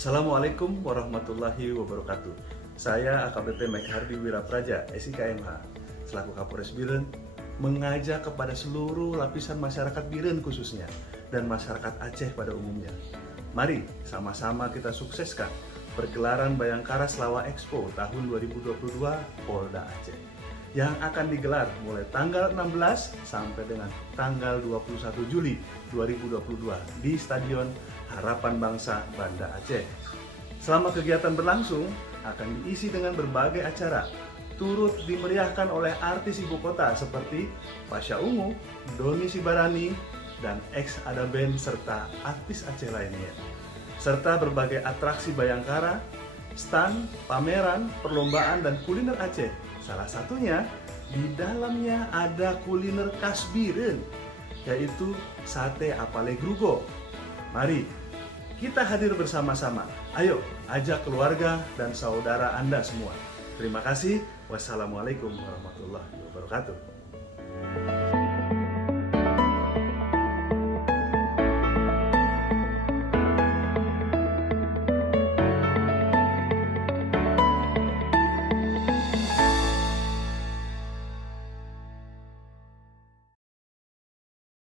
Assalamualaikum warahmatullahi wabarakatuh. Saya AKBP Mekhardi Wirapraja, SIKMH, selaku Kapolres Biren, mengajak kepada seluruh lapisan masyarakat Biren khususnya, dan masyarakat Aceh pada umumnya. Mari sama-sama kita sukseskan pergelaran Bayangkara Selawah Expo tahun 2022 Polda Aceh, yang akan digelar mulai tanggal 16 sampai dengan tanggal 21 Juli 2022 di Stadion Harapan Bangsa Banda Aceh. Selama kegiatan berlangsung, akan diisi dengan berbagai acara, turut dimeriahkan oleh artis ibu kota seperti Pasha Ungu, Doni Sibarani, dan ex Ada Band serta artis Aceh lainnya. Serta berbagai atraksi Bayangkara, stand, pameran, perlombaan, dan kuliner Aceh. Salah satunya, di dalamnya ada kuliner khas Biren, yaitu sate apale grugo. Mari kita hadir bersama-sama. Ayo, ajak keluarga dan saudara Anda semua. Terima kasih. Wassalamualaikum warahmatullahi wabarakatuh.